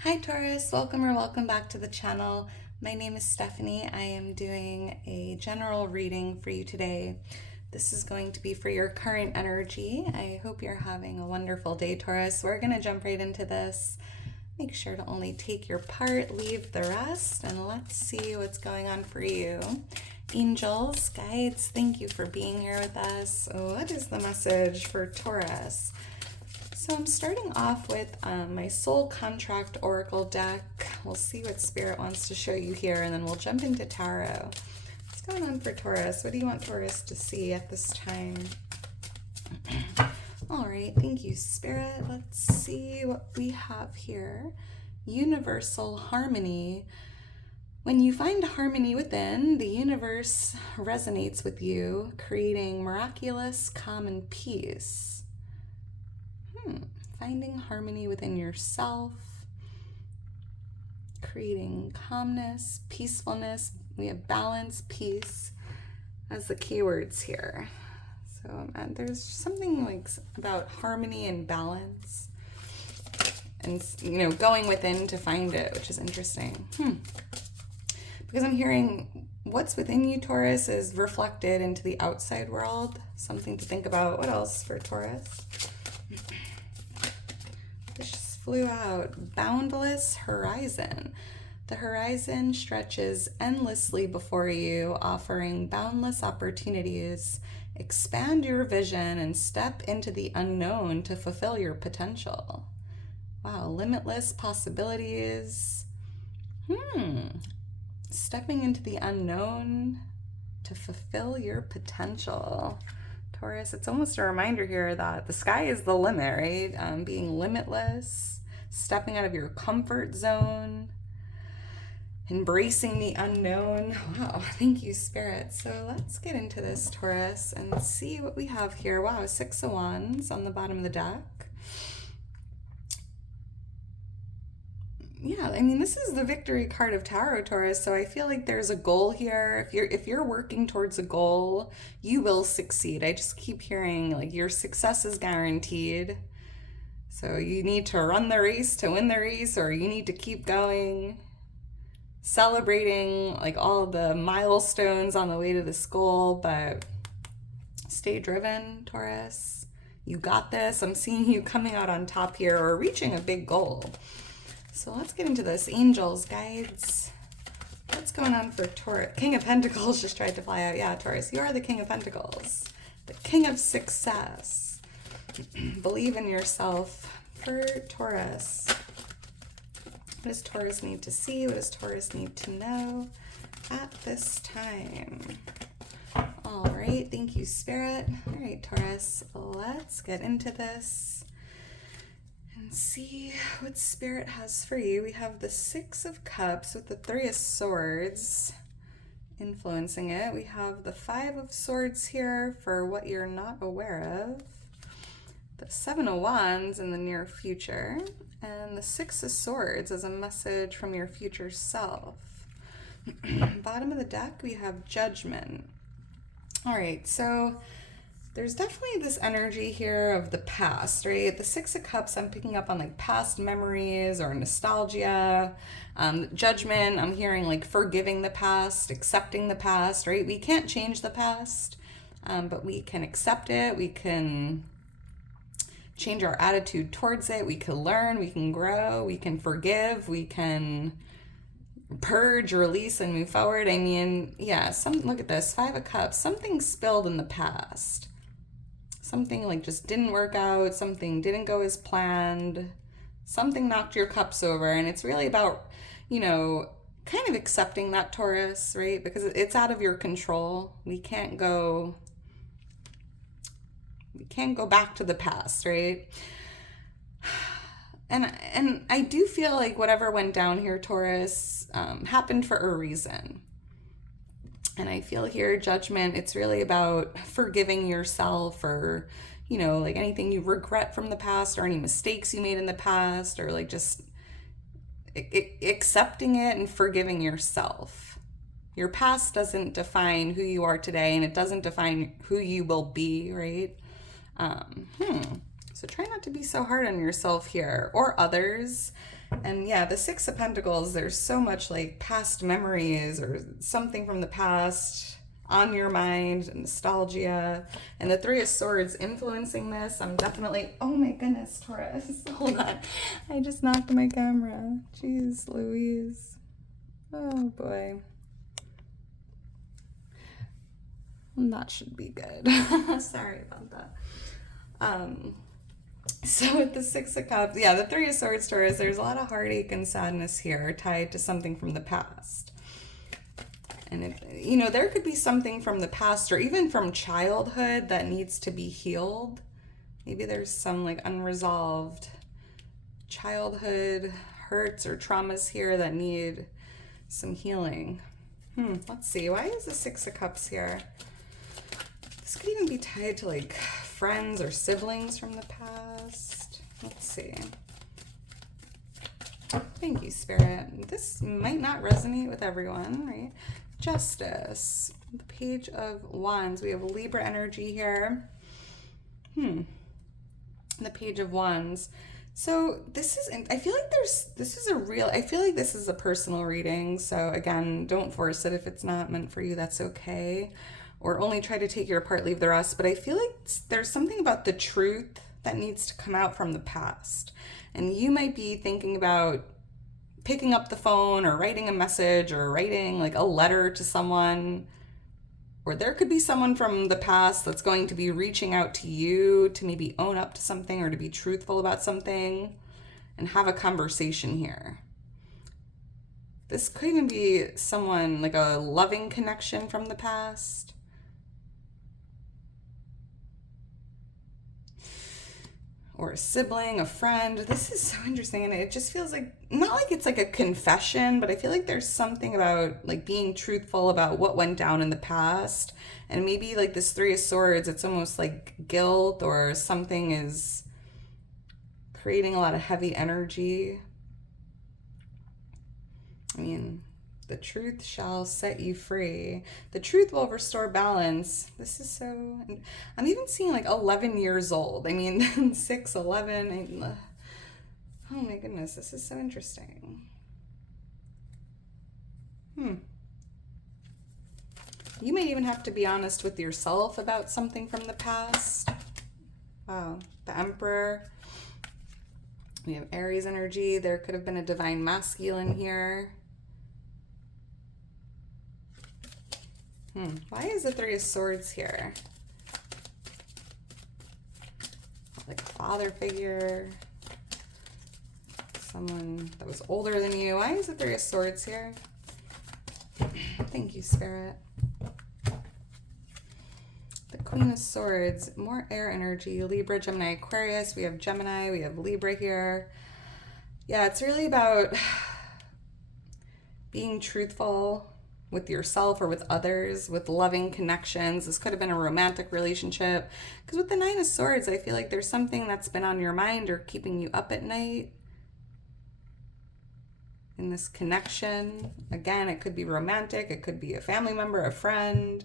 Hi Taurus, welcome or welcome back to the channel. My name is Stephanie. I am doing a general reading for you today. This is going to be for your current energy. I hope you're having a wonderful day, Taurus. We're going to jump right into this. Make sure to only take your part, leave the rest, and let's see what's going on for you. Angels, guides, thank you for being here with us. What is the message for Taurus? So I'm starting off with my Soul Contract Oracle deck. We'll see what Spirit wants to show you here, and then we'll jump into Tarot. What's going on for Taurus? What do you want Taurus to see at this time? All right, thank you, Spirit. Let's see what we have here. Universal harmony. When you find harmony within, the universe resonates with you, creating miraculous calm and peace. Finding harmony within yourself, creating calmness, peacefulness. We have balance, peace as the keywords here. So there's something like about harmony and balance, and going within to find it, which is interesting. Because I'm hearing what's within you, Taurus, is reflected into the outside world. Something to think about. What else for Taurus? This just flew out. Boundless horizon. The horizon stretches endlessly before you, offering boundless opportunities. Expand your vision and step into the unknown to fulfill your potential. Wow, limitless possibilities. Stepping into the unknown to fulfill your potential. Taurus, it's almost a reminder here that the sky is the limit, right? Being limitless, stepping out of your comfort zone, embracing the unknown. Wow, thank you, Spirit. So let's get into this, Taurus, and see what we have here. Wow, 6 of Wands on the bottom of the deck. Yeah, I mean, this is the victory card of Tarot, Taurus, so I feel like there's a goal here. If you're working towards a goal, you will succeed. I just keep hearing like your success is guaranteed. So you need to run the race to win the race, or you need to keep going, celebrating like all the milestones on the way to this goal, but stay driven, Taurus. You got this. I'm seeing you coming out on top here or reaching a big goal. So let's get into this. Angels, guides. What's going on for Taurus? King of Pentacles just tried to fly out. Yeah, Taurus, you are the King of Pentacles. The King of Success. Believe in yourself for Taurus. What does Taurus need to see? What does Taurus need to know at this time? All right, thank you, Spirit. All right, Taurus, let's get into this and see what Spirit has for you. We have the 6 of Cups with the 3 of Swords influencing it. We have the 5 of Swords here for what you're not aware of. The 7 of Wands in the near future. And the 6 of Swords as a message from your future self. Bottom of the deck, we have Judgment. All right, so there's definitely this energy here of the past, right? The 6 of Cups, I'm picking up on like past memories or nostalgia. Judgment, I'm hearing like forgiving the past, accepting the past, right? We can't change the past, but we can accept it. We can change our attitude towards it. We can learn, we can grow, we can forgive, we can purge, release, and move forward. I mean, yeah, look at this, 5 of Cups, something spilled in the past. Something like just didn't work out, something didn't go as planned, something knocked your cups over, and it's really about, kind of accepting that, Taurus, right? Because it's out of your control. We can't go back to the past, right? And I do feel like whatever went down here, Taurus, happened for a reason. And I feel here, Judgment, it's really about forgiving yourself or, like anything you regret from the past or any mistakes you made in the past, or like just accepting it and forgiving yourself. Your past doesn't define who you are today, and it doesn't define who you will be, right? So try not to be so hard on yourself here or others. And yeah, the Six of Pentacles, there's so much like past memories or something from the past on your mind, nostalgia. And the Three of Swords influencing this. I'm definitely, oh my goodness, Taurus. Hold on. I just knocked my camera. Jeez Louise. Oh boy. That should be good. Sorry about that. So with the Six of Cups, yeah, the Three of Swords, Taurus, there's a lot of heartache and sadness here tied to something from the past. And, there could be something from the past or even from childhood that needs to be healed. Maybe there's some like unresolved childhood hurts or traumas here that need some healing. Let's see. Why is the Six of Cups here? This could even be tied to like friends or siblings from the past. Let's see. Thank you, Spirit. This might not resonate with everyone, right? Justice. The Page of Wands. We have Libra energy here. The Page of Wands. So this is, I feel like I feel like this is a personal reading. So again, don't force it. If it's not meant for you, that's okay. Or only try to take your part, leave the rest. But I feel like there's something about the truth that needs to come out from the past. And you might be thinking about picking up the phone or writing a message or writing like a letter to someone. Or there could be someone from the past that's going to be reaching out to you to maybe own up to something or to be truthful about something and have a conversation here. This could even be someone like a loving connection from the past. Or a sibling, a friend. This is so interesting. And it just feels like, not like it's like a confession, but I feel like there's something about like being truthful about what went down in the past. And maybe like this Three of Swords, it's almost like guilt or something is creating a lot of heavy energy. I mean, the truth shall set you free. The truth will restore balance. This is so... I'm even seeing like 11 years old. I mean, 6, 11. Oh my goodness, this is so interesting. You may even have to be honest with yourself about something from the past. Wow, the Emperor. We have Aries energy. There could have been a divine masculine here. Why is the Three of Swords here? Like a father figure. Someone that was older than you. Why is the Three of Swords here? Thank you, Spirit. The Queen of Swords. More air energy. Libra, Gemini, Aquarius. We have Gemini. We have Libra here. Yeah, it's really about being truthful with yourself or with others, with loving connections. This could have been a romantic relationship. Because with the Nine of Swords, I feel like there's something that's been on your mind or keeping you up at night in this connection. Again, it could be romantic. It could be a family member, a friend.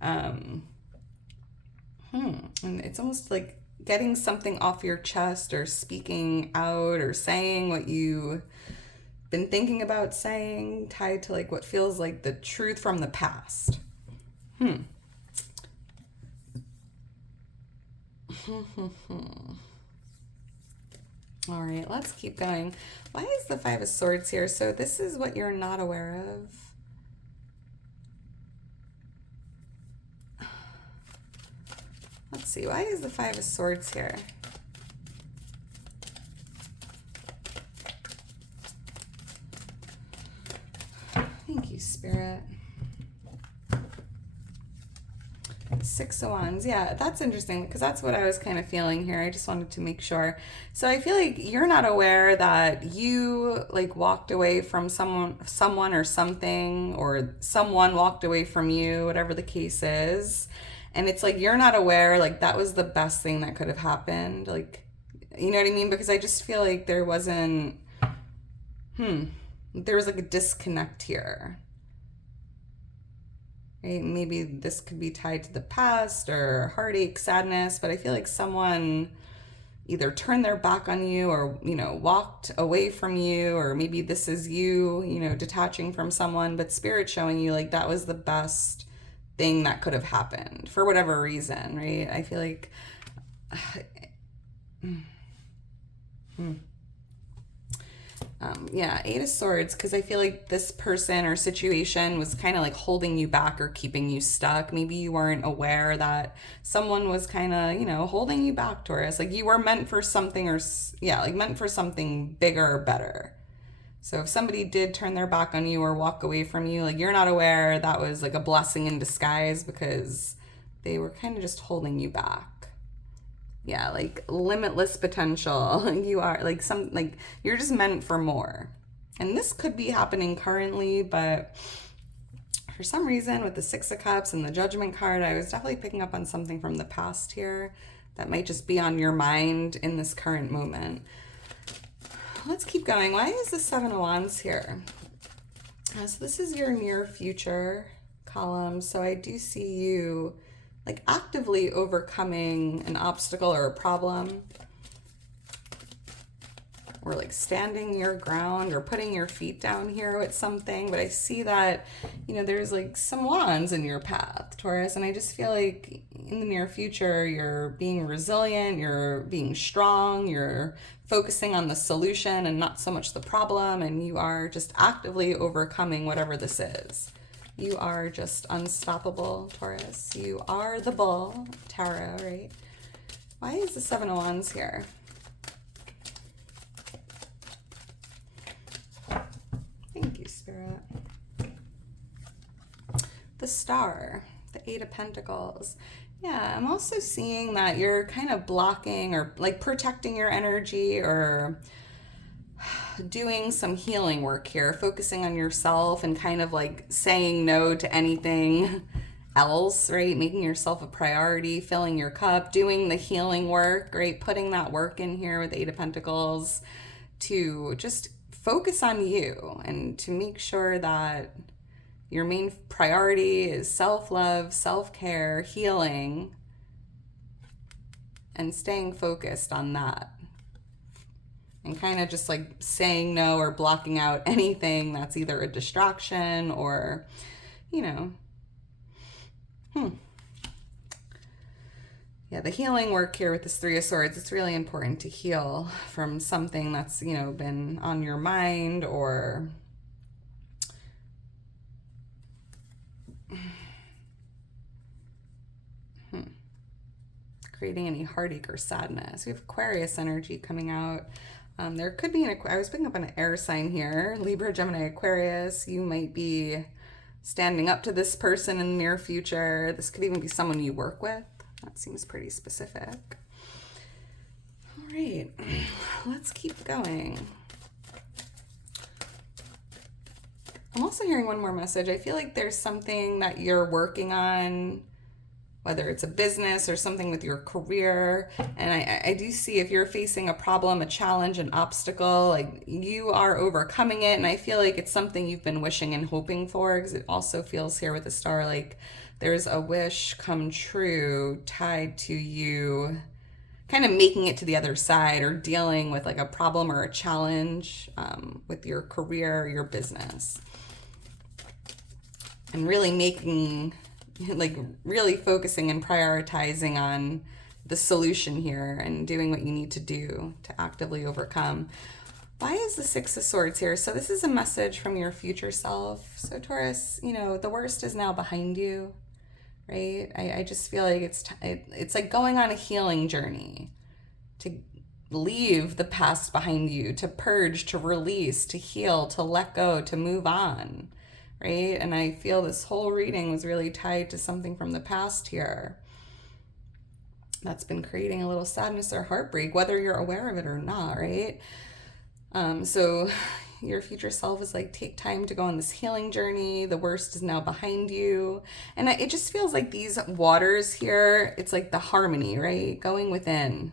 And it's almost like getting something off your chest or speaking out or saying what you been thinking about saying, tied to like what feels like the truth from the past. All right, let's keep going. Why is the Five of Swords here? So this is what you're not aware of. Let's see, why is the Five of Swords here? Thank you, Spirit. Six of Wands. Yeah, that's interesting because that's what I was kind of feeling here. I just wanted to make sure. So I feel like you're not aware that you like walked away from someone or something, or someone walked away from you, whatever the case is. And it's like you're not aware like that was the best thing that could have happened. Like, you know what I mean? Because I just feel like there wasn't there was like a disconnect here. Right? Maybe this could be tied to the past or heartache, sadness, but I feel like someone, either turned their back on you or, walked away from you, or maybe this is you, detaching from someone, but Spirit showing you like that was the best thing that could have happened for whatever reason, right? I feel like Eight of Swords, because I feel like this person or situation was kind of like holding you back or keeping you stuck. Maybe you weren't aware that someone was kind of, holding you back, Taurus. Like you were meant for something, or meant for something bigger or better. So if somebody did turn their back on you or walk away from you, like you're not aware, that was like a blessing in disguise because they were kind of just holding you back. Yeah, like limitless potential. You are like you're just meant for more. And this could be happening currently, but for some reason with the Six of Cups and the Judgment card, I was definitely picking up on something from the past here that might just be on your mind in this current moment. Let's keep going. Why is the Seven of Wands here? So this is your near future column. So I do see you like actively overcoming an obstacle or a problem, or like standing your ground or putting your feet down here with something. But I see that, there's like some wands in your path, Taurus. And I just feel like in the near future, you're being resilient, you're being strong, you're focusing on the solution and not so much the problem. And you are just actively overcoming whatever this is. You are just unstoppable, Taurus. You are the bull, tarot, right? Why is the Seven of Wands here? Thank you, Spirit. The Star, the Eight of Pentacles. Yeah, I'm also seeing that you're kind of blocking or like protecting your energy or doing some healing work here, focusing on yourself and kind of like saying no to anything else, right? Making yourself a priority, filling your cup, doing the healing work, right? Putting that work in here with the Eight of Pentacles to just focus on you and to make sure that your main priority is self-love, self-care, healing, and staying focused on that. And kind of just like saying no or blocking out anything that's either a distraction or, Yeah, the healing work here with this Three of Swords, it's really important to heal from something that's, been on your mind or creating any heartache or sadness. We have Aquarius energy coming out. There could be I was picking up an air sign here, Libra, Gemini, Aquarius. You might be standing up to this person in the near future. This could even be someone you work with. That seems pretty specific. All right, let's keep going. I'm also hearing one more message. I feel like there's something that you're working on, whether it's a business or something with your career. And I do see if you're facing a problem, a challenge, an obstacle, like you are overcoming it. And I feel like it's something you've been wishing and hoping for, because it also feels here with the Star like there's a wish come true tied to you kind of making it to the other side or dealing with like a problem or a challenge with your career or your business. And really really focusing and prioritizing on the solution here and doing what you need to do to actively overcome. Why is the Six of Swords here? So this is a message from your future self. So Taurus, the worst is now behind you, right? I just feel like it's like going on a healing journey to leave the past behind you, to purge, to release, to heal, to let go, to move on. Right? And I feel this whole reading was really tied to something from the past here that's been creating a little sadness or heartbreak, whether you're aware of it or not, right? So your future self is like, take time to go on this healing journey. The worst is now behind you. And it just feels like these waters here, it's like the harmony, right? Going within,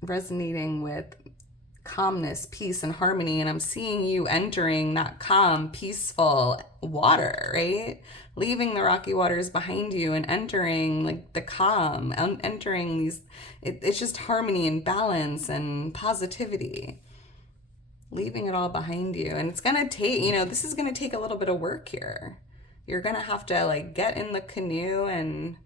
resonating with calmness, peace, and harmony. And I'm seeing you entering that calm, peaceful water, right? Leaving the rocky waters behind you and entering like the calm, entering these, it's just harmony and balance and positivity. Leaving it all behind you. And it's going to take, this is going to take a little bit of work here. You're going to have to like get in the canoe and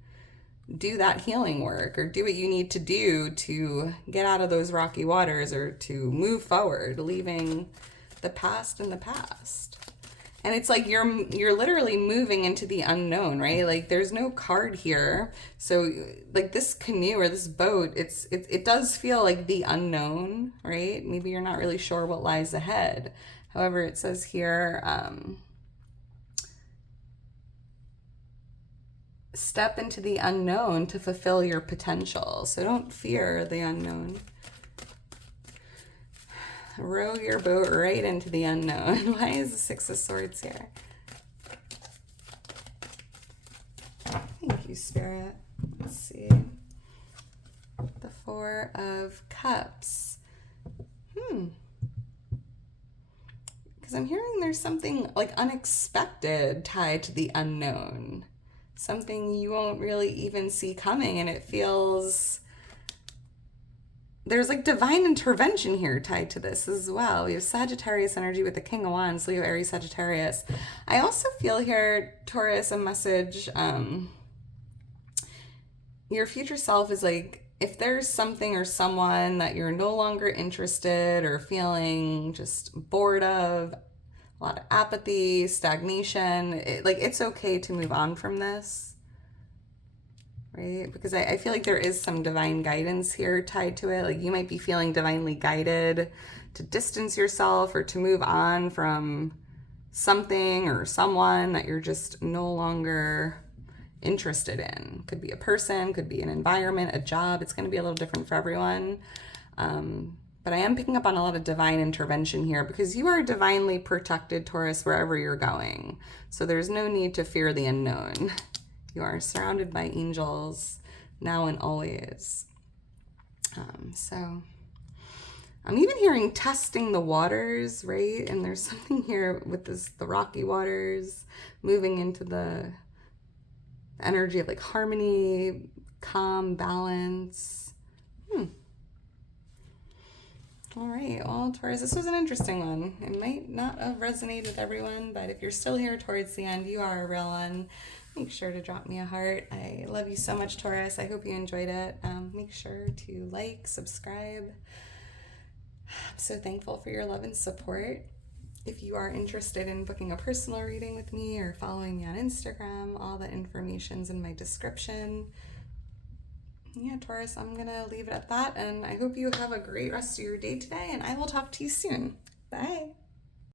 do that healing work, or do what you need to do to get out of those rocky waters, or to move forward, leaving the past in the past. And it's like you're literally moving into the unknown, right? Like there's no card here. So like this canoe or this boat, it does feel like the unknown, right? Maybe you're not really sure what lies ahead. However, it says here, step into the unknown to fulfill your potential. So don't fear the unknown. Row your boat right into the unknown. Why is the Six of Swords here? Thank you, Spirit. Let's see. The Four of Cups. Because I'm hearing there's something like unexpected tied to the unknown. Something you won't really even see coming, and it feels there's like divine intervention here tied to this as well. We have Sagittarius energy with the King of Wands, Leo, Aries, Sagittarius. I also feel here, Taurus, a message. Your future self is like, if there's something or someone that you're no longer interested or feeling just bored of, a lot of apathy, stagnation, it's okay to move on from this, right? Because I feel like there is some divine guidance here tied to it. Like you might be feeling divinely guided to distance yourself or to move on from something or someone that you're just no longer interested in. Could be a person, could be an environment, a job. It's going to be a little different for everyone. But I am picking up on a lot of divine intervention here because you are divinely protected, Taurus, wherever you're going. So there's no need to fear the unknown. You are surrounded by angels now and always. So I'm even hearing testing the waters, right? And there's something here with the rocky waters moving into the energy of like harmony, calm, balance. All right, well, Taurus, this was an interesting one. It might not have resonated with everyone, but if you're still here towards the end, you are a real one. Make sure to drop me a heart. I love you so much, Taurus. I hope you enjoyed it. Make sure to like, subscribe. I'm so thankful for your love and support. If you are interested in booking a personal reading with me or following me on Instagram, all the information's in my description. Yeah, Taurus, I'm going to leave it at that, and I hope you have a great rest of your day today, and I will talk to you soon. Bye.